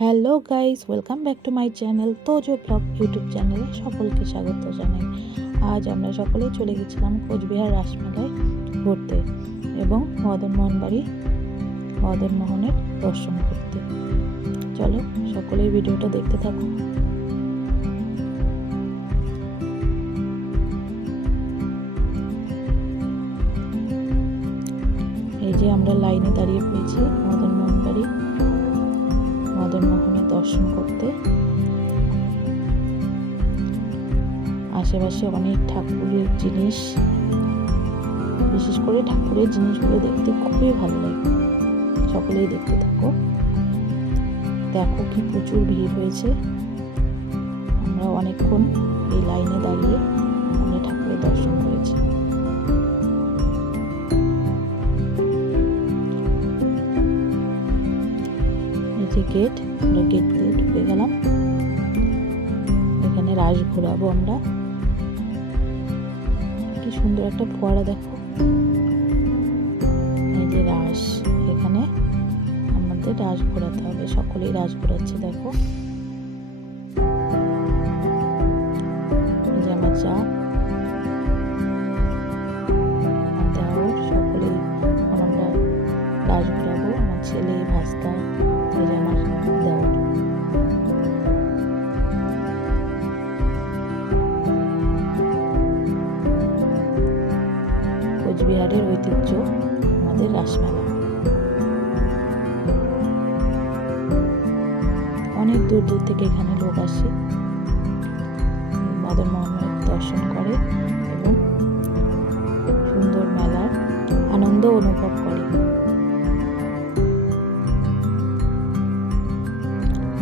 Hello guys, welcome back to my channel Tojo blog YouTube চ্যানেলে সকলকে স্বাগত জানাই। আজ আমরা সকলেই চলে গেছিলাম কোচবিহার রাসমেলায় ঘুরতে এবং মদনমোহনের দর্শন করতে। চলো সকলেই ভিডিওটা দেখতে থাকো। এই যে আমরা লাইনে দাঁড়িয়ে পেয়েছি মদনমোহনের দর্শন করতে। আশেপাশে অনেক ঠাকুরের জিনিস, বিশেষ করে ঠাকুরের জিনিসগুলো দেখতে খুবই ভালো লাগে। সকলেই দেখতে থাকো। দেখো কি প্রচুর ভিড় হয়েছে। আমরা অনেকক্ষণ এই লাইনে দাঁড়িয়ে আমরা ঠাকুরের দর্শন করেছি। গেট, আমরা গেট দিয়ে ঢুকে গেলাম। এখানে রাস ঘোরাবো আমরা। কি সুন্দর একটা ফোয়ারা, দেখো। এই যে রাস, এখানে আমাদের রাস ঘোরাতে হবে। সকলেই রাস ঘোরাচ্ছে, দেখো। এই যে আমার যা দেওর, সকলেই আমরা রাস ঘোরাবো। আমার ছেলে, ভাস্তা, আমার দেওর। কোচবিহারের ঐতিহ্য আমাদের রাসমেলা। অনেক দূর দূর থেকে এখানে লোক আসে, মদনমোহনের দর্শন করে এবং সুন্দর মেলার আনন্দ অনুভব করে।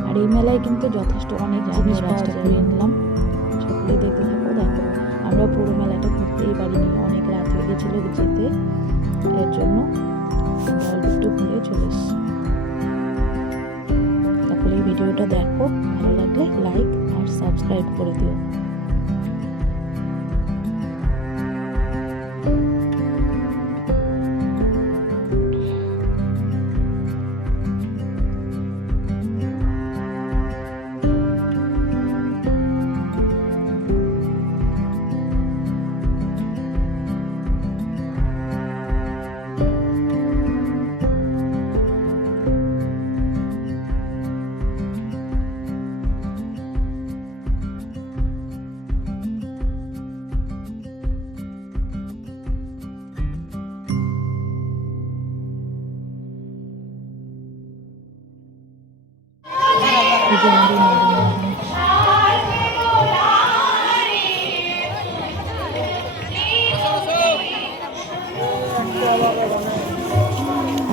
আর এই মেলায় কিন্তু যথেষ্ট অনেক জিনিস পাওয়া যায়। ঘুরে নিলাম, সকলে দেখতে থাকো। দেখো, আমরা পুরো মেলাটা ঘুরতেই পারিনি, অনেক রাত হয়ে গেছিল যেতে। এর জন্য আমরা অল্প একটু ঘুরে চলে এসেছি। তারপরে এই ভিডিওটা দেখো, ভালো লাগলে লাইক আর সাবস্ক্রাইব করে দিও।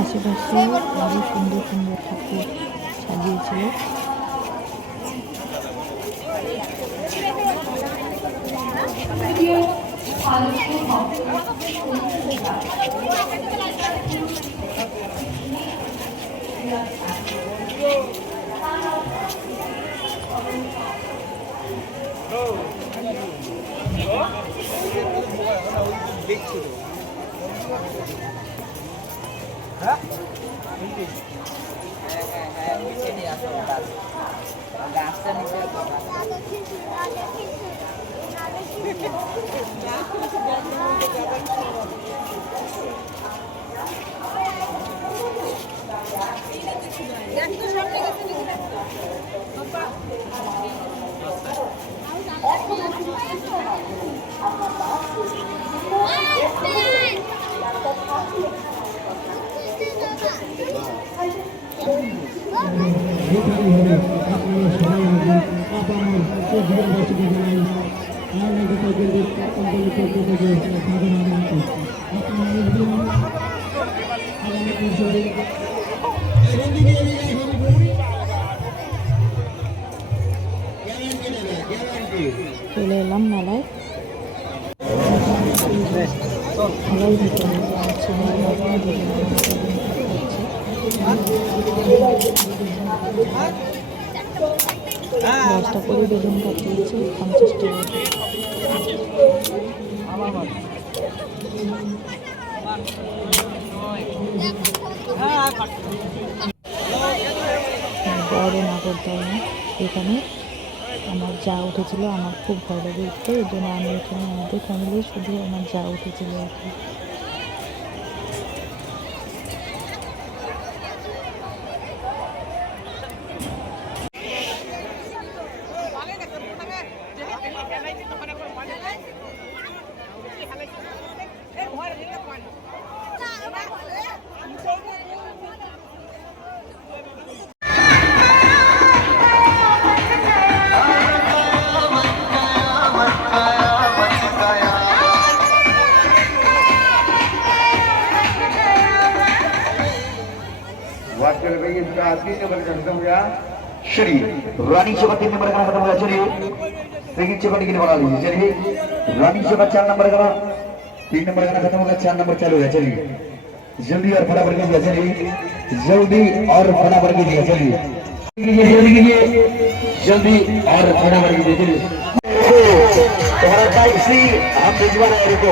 আশেপাশে আরো সুন্দর সুন্দর ঠাকুর সাজিয়েছিল। চলে এলাম মেলায়। মেলায় ভিতরে দশটা করে বেলুন কাটিয়েছে, 50 টাকা। শহরে নাগরদোলনা, এখানে আমার যা উঠেছিল। আমার খুব ভয় লাগে উঠতে, ওই জন্য আমি এখানে আমাদের ফ্যামিলি শুধু আমার যা উঠেছিল আর কি। श्री रानी सेवा 3 नंबर का खत्म हो गया। चलिए सेकंड सेवा निकलने वाला लीजिए। चलिए रानी सेवा 4 नंबर का 3 नंबर का खत्म हो गया, 4 नंबर चालू है। चलिए जल्दी और फटाफट कीजिए। चलिए जल्दी और फटाफट कीजिए। चलिए जल्दी कीजिए, जल्दी और फटाफट कीजिए। चलिए तुम्हारा टाइम सी हम भिजवा रहे हैं। रुको